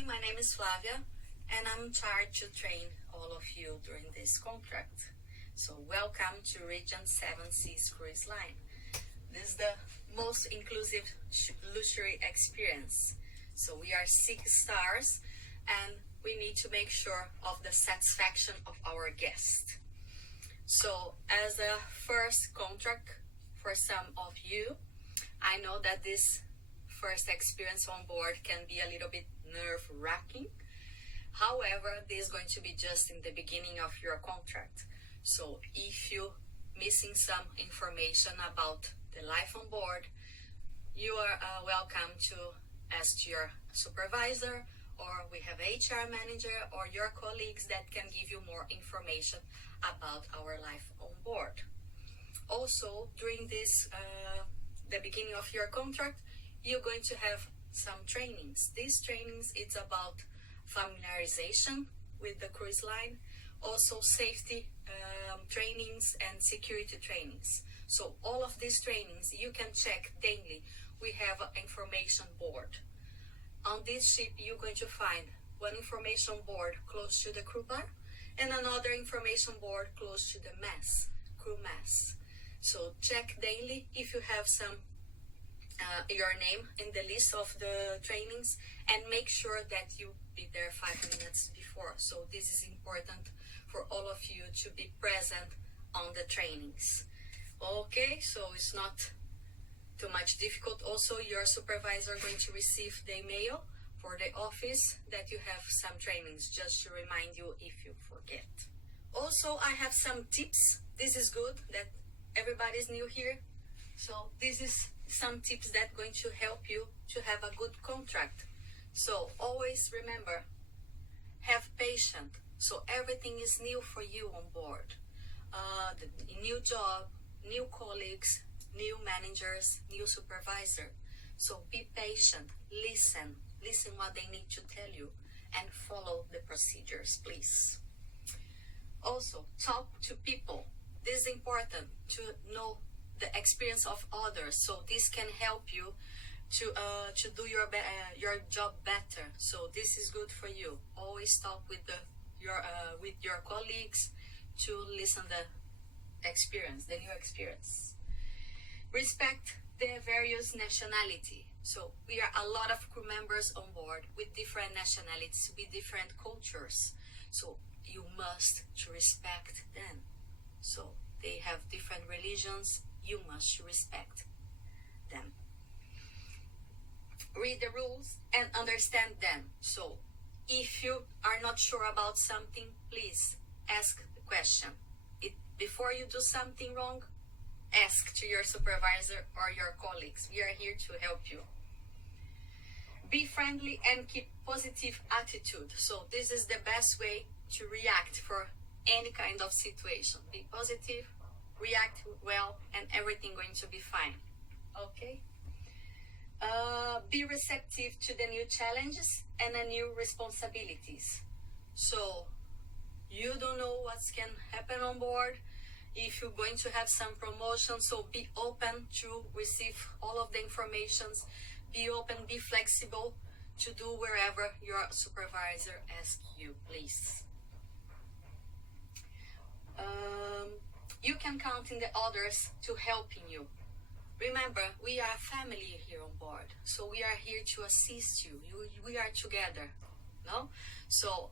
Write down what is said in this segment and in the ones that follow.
Hi, my name is Flavia, and I'm charged to train all of you during this contract. So welcome to Region 7 Seas Cruise Line. This is the most inclusive luxury experience. So we are 6 stars, and we need to make sure of the satisfaction of our guests. So as a first contract for some of you, I know that this first experience on board can be a little bit nerve-wracking. However, this is going to be just in the beginning of your contract. So if you're missing some information about the life on board, you are welcome to ask your supervisor, or we have HR manager or your colleagues that can give you more information about our life on board. Also, during this, the beginning of your contract, you're going to have some trainings. These trainings, it's about familiarization with the cruise line, also safety trainings and security trainings. So all of these trainings you can check daily. We have an information board. On this ship, you're going to find one information board close to the crew bar and another information board close to the crew mess. So check daily if you have some your name in the list of the trainings, and make sure that you be there 5 minutes before. So this is important for all of you to be present on the trainings. Okay, so it's not too much difficult. Also, your supervisor is going to receive the email for the office that you have some trainings, just to remind you if you forget. Also, I have some tips. This is good that everybody's new here. So this is some tips that are going to help you to have a good contract. So always remember, have patience. So everything is new for you on board. The new job, new colleagues, new managers, new supervisor. So be patient, listen what they need to tell you, and follow the procedures, please. Also, talk to people. This is important to know the experience of others. So this can help you to do your job better. So this is good for you. Always talk with your colleagues to listen the new experience. Respect the various nationality. So we are a lot of crew members on board with different nationalities, with different cultures. So you must to respect them. So they have different religions. You must respect them. Read the rules and understand them. So if you are not sure about something, please ask the question. Before you do something wrong, ask to your supervisor or your colleagues. We are here to help you. Be friendly and keep positive attitude. So this is the best way to react for any kind of situation. Be positive, react well, and everything going to be fine. Okay? Be receptive to the new challenges and the new responsibilities. So you don't know what can happen on board. If you're going to have some promotion, so be open to receive all of the informations. Be open, be flexible to do wherever your supervisor asks you, please. You can count in the others to helping you. Remember, we are family here on board, so we are here to assist you. We are together, no? So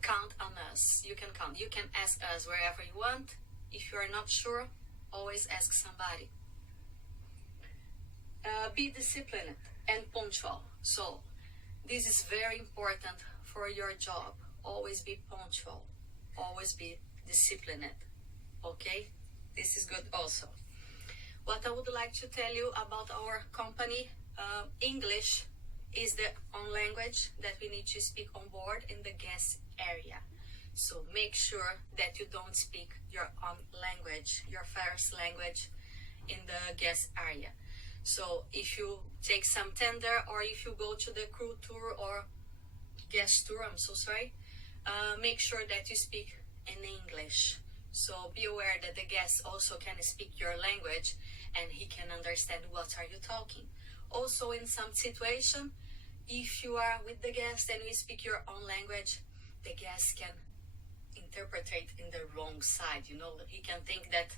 count on us. You can count. You can ask us wherever you want. If you are not sure, always ask somebody. Be disciplined and punctual. So this is very important for your job. Always be punctual. Always be disciplined. Okay? This is good also. What I would like to tell you about our company, English is the own language that we need to speak on board in the guest area. So make sure that you don't speak your own language, your first language, in the guest area. So if you take some tender, or if you go to the crew tour or guest tour, make sure that you speak in English. So be aware that the guest also can speak your language and he can understand what are you talking. Also, in some situation, if you are with the guest and you speak your own language, the guest can interpret it in the wrong side. He can think that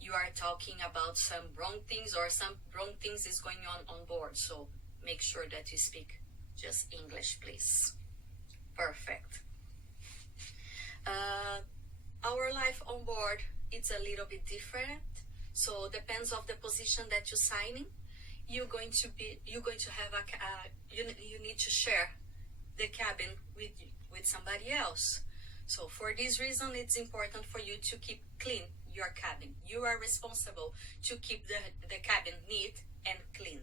you are talking about some wrong things or some wrong things is going on board. So make sure that you speak just English, please. Perfect. Our life on board, it's a little bit different. So depends of the position that you're signing. You're going to have you need to share the cabin with somebody else. So for this reason, it's important for you to keep clean your cabin. You are responsible to keep the cabin neat and clean.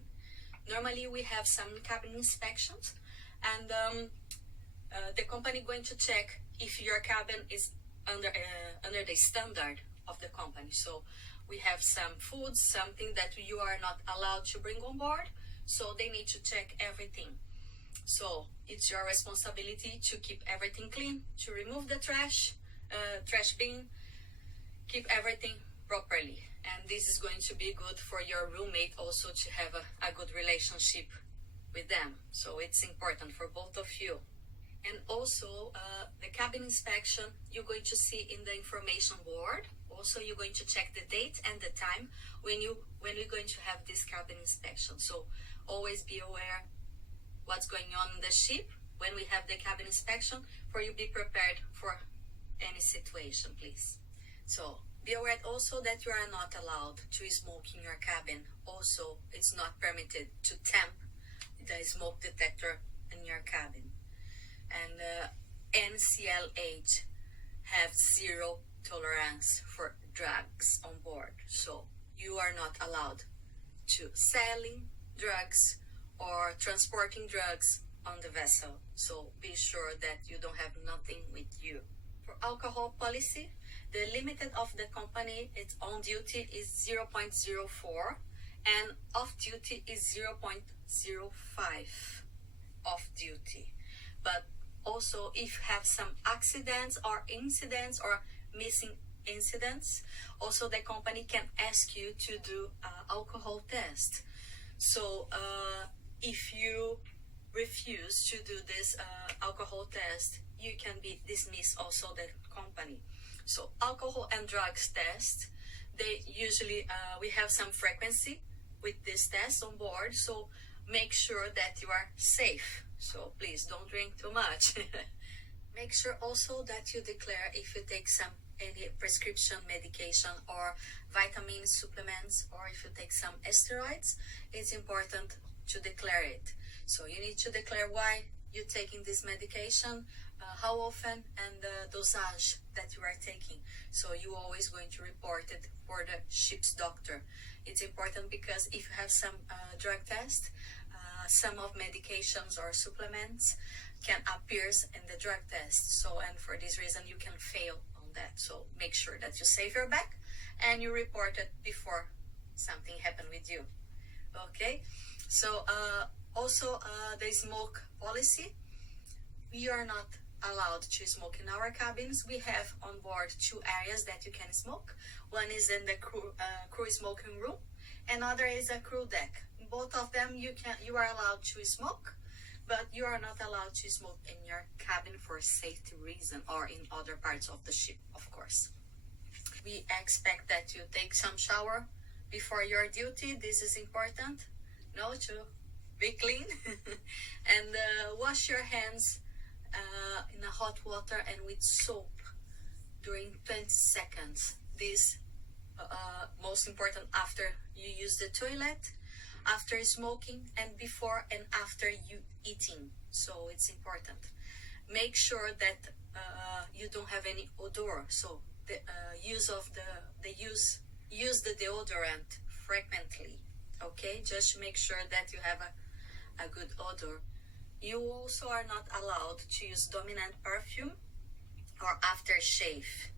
Normally we have some cabin inspections, and the company going to check if your cabin is under the standard of the company. So we have some foods, something that you are not allowed to bring on board, so they need to check everything. So it's your responsibility to keep everything clean, to remove the trash bin, keep everything properly. And this is going to be good for your roommate also to have a good relationship with them. So it's important for both of you. And also the cabin inspection, you're going to see in the information board. Also, you're going to check the date and the time when we're going to have this cabin inspection. So always be aware what's going on in the ship when we have the cabin inspection, for you be prepared for any situation, please. So be aware also that you are not allowed to smoke in your cabin. Also, it's not permitted to temp the smoke detector in your cabin. And NCLH have zero tolerance for drugs on board. So you are not allowed to selling drugs or transporting drugs on the vessel. So be sure that you don't have nothing with you. For alcohol policy, the limit of the company, it's on duty is 0.04 and off duty is 0.05 off duty. But also if you have some accidents or incidents or missing incidents, also the company can ask you to do alcohol test. So if you refuse to do this alcohol test, you can be dismissed also the company. So alcohol and drugs test, they usually we have some frequency with this test on board, so make sure that you are safe. So please don't drink too much. Make sure also that you declare if you take any prescription medication or vitamin supplements, or if you take some steroids. It's important to declare it. So you need to declare why you're taking this medication, how often, and the dosage that you are taking. So you're always going to report it for the ship's doctor. It's important because if you have some drug test, some of medications or supplements can appear in the drug test. So, and for this reason, you can fail on that. So make sure that you save your bag and you report it before something happened with you. Okay. So also the smoke policy. We are not allowed to smoke in our cabins. We have on board 2 areas that you can smoke. One is in the crew smoking room, another is a crew deck. Both of them you are allowed to smoke, but you are not allowed to smoke in your cabin for safety reason or in other parts of the ship, of course. We expect that you take some shower before your duty. This is important. To be clean and wash your hands in a hot water and with soap during 20 seconds. This most important after you use the toilet, after smoking, and before and after you eating. So it's important. Make sure that you don't have any odor. So the use the deodorant frequently. Okay, just make sure that you have a good odor. You also are not allowed to use dominant perfume or aftershave.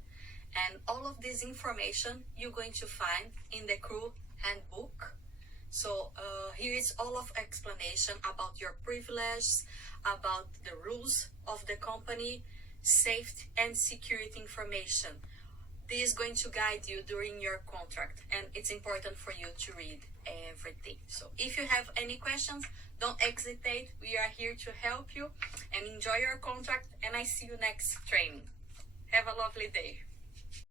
And all of this information you're going to find in the crew handbook. So here is all of explanation about your privileges, about the rules of the company, safety and security information. This is going to guide you during your contract, and it's important for you to read everything. So if you have any questions, don't hesitate. We are here to help you, and enjoy your contract, and I see you next training. Have a lovely day.